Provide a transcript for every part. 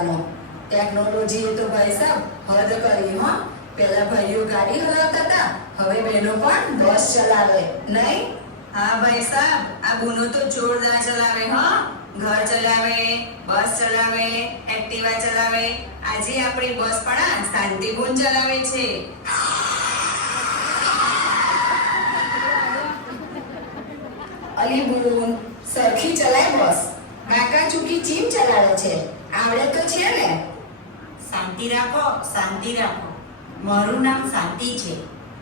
જમાનામાં ટેકનોલોજીએ તો ભાઈ સાહેબ હદ કરી હો. પહેલા ભાઈઓ ગાડી હલાવતા હતા, હવે બહેનો પણ બસ ચલાવે નહીં? હા ભાઈ સાહેબ, આ બુનો તો જોરદાર ચલાવે હો. ઘર ચલાવે, બસ ચલાવે, એક્ટિવા ચલાવે. આજે આપણી બસ પણ શાંતિપૂર્ણ ચલાવે છે. અલી બુન, સરખી ચલાય બસ. બાકા ચૂકી ચીમ ચલાવે છે, આવડે તો છે ને? શાંતિ રાખો, શાંતિ રાખો. મારું નામ શાંતિ છે.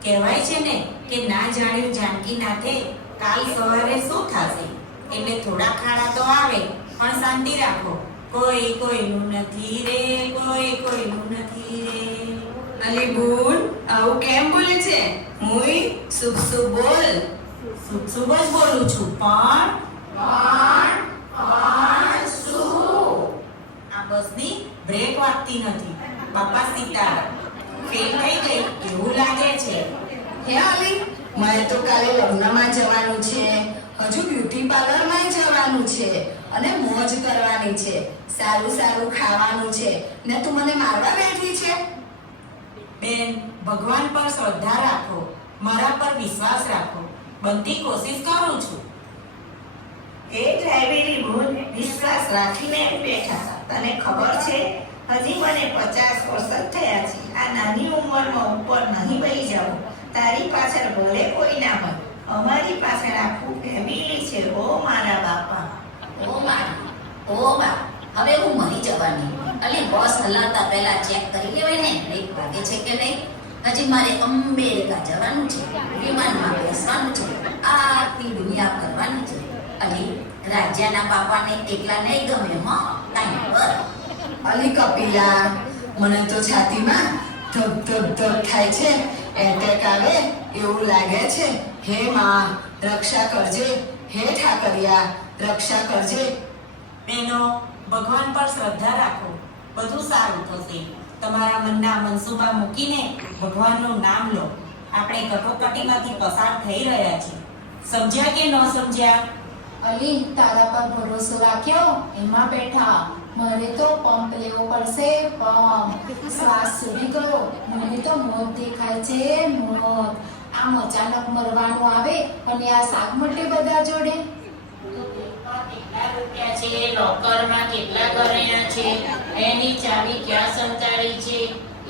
કહેવાય છે ને કે ના જાણ્યું જાનકી નાથે, કાલ સવારે શું થશે. એટલે થોડા ખાડા તો આવે, પણ શાંતિ રાખો. કોઈ કોઈનું નથી રે, કોઈ કોઈનું નથી રે. અલી બુન, આવું કેમ બોલે છે? મુઈ શુભ શુભ બોલ. શુભ શુભ જ બોલું છું, પણ આ બસની બ્રેક વાગતી નથી. બાપા સીતારામ, ફેલ થઈ ગઈ એવું લાગે છે. હે અલી, મારે તો કાલે લગ્નમાં જવાનું છે, હજુ બ્યુટી પાર્લરમાં જવાનું છે અને મોજ કરવાની છે, સારું સારું ખાવાનું છે ને તું મને મારવા બેઠી છે? બેન, ભગવાન પર શ્રદ્ધા રાખો, મારા પર વિશ્વાસ રાખો. બનતી કોશિશ કરું છું. એ ડ્રાઈવરી ભૂલ વિશ્વાસ રાખીને બેઠા. તને ખબર છે, હજી મને 50 વર્ષ જ થયા છે. આ નાની ઉંમરમાં ઉપર નહીં વહી જાઉં. તારી પાછળ ભલે કોઈ ના હોય, અમારી પાછળ આખું ફેમિલી છે. ઓ મારા બાપા. ઓ બા, હવે હું મરી જવાની. અલી બોસ હલાવતા પહેલા ચેક કરી લેવાય ને બ્રેક વાગે છે કે નહીં. હજી મારે અમેરિકા જવાનું છે, વિમાનમાં બેસવાનું છે, આખી દુનિયા ફરવાની છે. અલી રાજ્યના બાપાને એકલા નહીં ગમે હો, ટાઈમ પર. અલી કપિલા, મને તો છાતીમાં ધક ધક ધક થાય છે, એટેક આવે એવું લાગે છે. હે માં, રક્ષા કરજે. હે ઠાકરિયા, રક્ષા કરજે. બહેનો, ભગવાન પર શ્રદ્ધા રાખો, બધું સારું થશે. તમારા મનના મનસુબા મૂકીને ભગવાનનું નામ લો. આપણે કટોકટીમાંથી પસાર થઈ રહ્યા છીએ. સમજ્યા કે ન સમજ્યા? અલી, તારા પર ભરોસો રાખ્યો એમાં બેઠા. મને તો પંપ લેવો પડશે, પંપ. શ્વાસ સુધી કરો, મને તો મોત દેખાય છે, મોત. આમ અચાનક મરવાનું આવે અને આ શાક મોટે બધા જોડે. કેટલા રૂપિયા છે, લોકરમાં કેટલા ઘરેણા છે, એની ચાવી ક્યાં સંતાડી છે,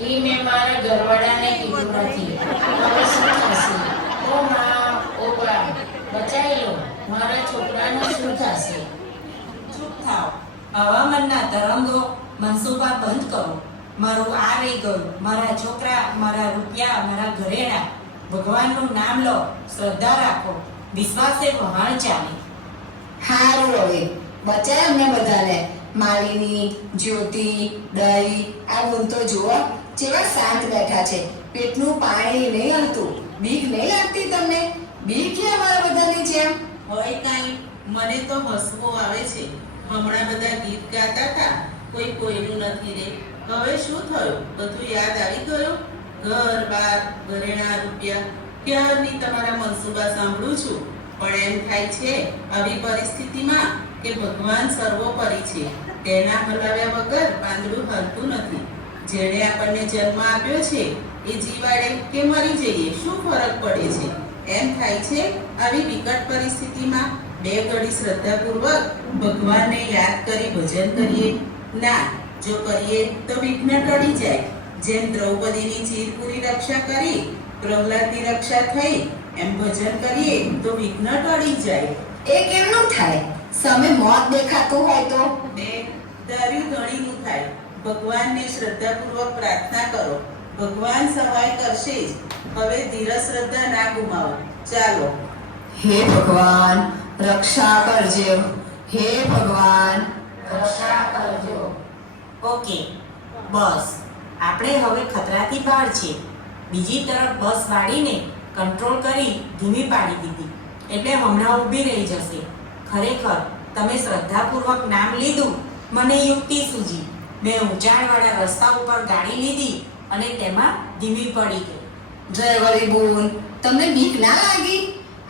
એ મેં મારા ઘરવાળાને કીધું નથી. હવે શું થશે? ઓ માં, ઓ બા, બચાવી લો. મારા છોકરાનું શું થશે? ચૂપ થાઓ. હવામાનના તરંગો મનસુબા બંધ કરો. મારું આ રહી ગયું, મારા છોકરા, મારા રૂપિયા, મારા ઘરેણા. ભગવાનનું નામ લો, શ્રદ્ધા રાખો, વિશ્વાસે વહાણ ચાલે. હારું, હવે બચાય અમને બધાને. માલિની, જ્યોતિ, દઈ, આ ગુણ તો જુઓ જેવા શાંત બેઠા છે. પેટનું પાણી નહીં હલતું. બીક નહીં લાગતી તમને? બીક કે અમારા બધાની જેમ? હોય કાંઈ, મને તો હસવું આવે છે. હમણાં બધા ગીત ગાતા હતા, કોઈ કોઈનું નથી રે. હવે શું થયું? બધું યાદ આવી ગયું? ઘર બાર, ઘરેણા, રૂપિયા. ક્યારની તમારા મનસુબા સાંભળું છું, પણ એમ થાય છે આવી પરિસ્થિતિમાં કે ભગવાન સર્વોપરી છે. તેના હલાવ્યા વગર પાંદડું હલતું નથી. જેણે આપણને જન્મ આપ્યો છે એ જીવાડે કે મરી જઈએ, શું ફરક પડે છે? એમ થાય છે આવી વિકટ પરિસ્થિતિમાં બે ઘડી શ્રદ્ધાપૂર્વક ભગવાનને યાદ કરી ભજન કરીએ. ના, જો કરીએ તો વિઘ્ન ટળી જાય. જેમ દ્રૌપદીની ચીરપુરી રક્ષા કરી, પ્રહલાદની રક્ષા થઈ, એમ ભજન કરીએ તો વિઘ્ન ટળી જાય. એ કેમનું થાય? સામે મોત દેખાતું હોય તો? બે ધાર્યું ધણીનું થાય. ભગવાનને શ્રદ્ધાપૂર્વક પ્રાર્થના કરો, ભગવાન સહાય કરશે જ. હવે ધીરજ શ્રદ્ધા ના ગુમાવો. ચાલો. હે ભગવાન, રક્ષા કરજો. હે ભગવાન, રક્ષા કરજો. ઓકે, બસ આપણે હવે ખતરાથી બહાર છે. બીજી તરફ બસ વાળીને કંટ્રોલ કરી ધીમી પાડી દીધી, એટલે હમણાં ઊભી રહી જશે. ખરેખર તમે શ્રદ્ધાપૂર્વક નામ લીધું, મને યુક્તિ સૂજી. મેં ઊંચાણવાળા રસ્તા ઉપર ગાડી લીધી અને તેમાં ધીમી પડી ગઈ. જય વળી બોલ, તમને બીક ના લાગી?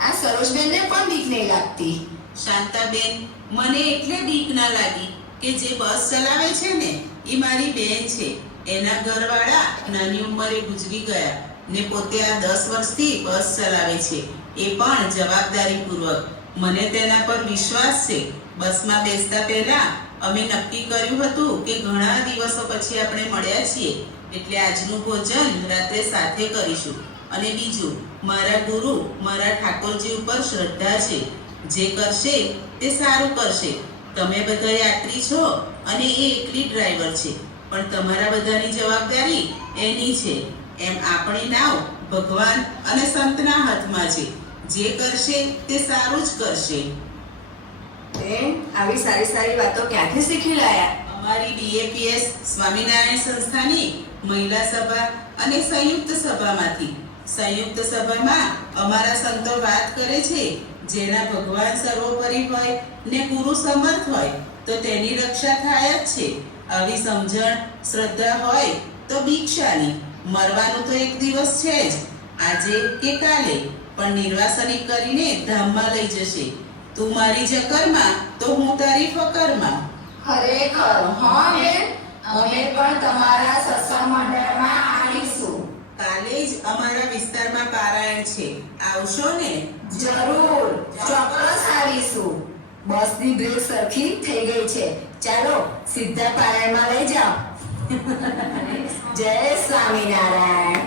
આ સરોજબેનને પણ બીક નહીં લાગતી. શાંતાબેન, મને એટલે બીક ના લાગી કે જે બસ ચલાવે છે ને એ મારી બેન છે. એના ઘરવાળા નાની ઉંમરે ગુજરી ગયા ને પોતે આ 10 વર્ષથી બસ ચલાવે છે, એ પણ જવાબદારીપૂર્વક. મને તેના પર વિશ્વાસ છે. બસમાં બેસતા પહેલા અમે નક્કી કર્યું હતું કે ઘણા દિવસો પછી આપણે મળ્યા છીએ, એટલે આજનું ભોજન રાત્રે સાથે કરીશું. અને બીજું, મારા ગુરુ મારા ઠાકોરજી ઉપર શ્રદ્ધા છે. જે કરશે તે સારું કરશે. તમે બધા યાત્રી છો અને એ એકલી ડ્રાઈવર છે, પણ તમારા બધાની જવાબદારી એની છે. એમ આપણી નાવ ભગવાન અને સંતના હાથમાં છે. જે કરશે તે સારું જ કરશે. બેન, આવી સારી સારી વાતો ક્યાંથી શીખી લાયા? અમારી BAPS સ્વામિનારાયણ સંસ્થાની મહિલા સભા અને સંયુક્ત સભામાંથી. સંયુક્ત સભામાં અમારા સંતો વાત કરે છે, જેના ભગવાન સર્વોપરી હોય ને ગુરુ સમર્થ હોય તો તેની રક્ષા થાય જ છે. આવી સમજણ શ્રદ્ધા હોય તો બીક શાની? મરવાનું તો એક દિવસ છે જ, આજે કે કાલે, પણ નિર્વાસનિક કરીને ધામમાં લઈ જશે. તું મારી જકરમાં તો હું તારી ફકરમાં. ખરેખર હા બેન, અમે પણ તમારા સત્સંગ મંડળમાં આવીશું. કાલે જ અમારા વિસ્તારમાં પારાયણ છે, આવશો ને? જરૂર, ચોક્કસ આવીશું. બસની બ્રેક સરખી થઈ ગઈ છે. ચાલો સીધા પારાયણમાં લઈ જાઓ. જય સ્વામિનારાયણ.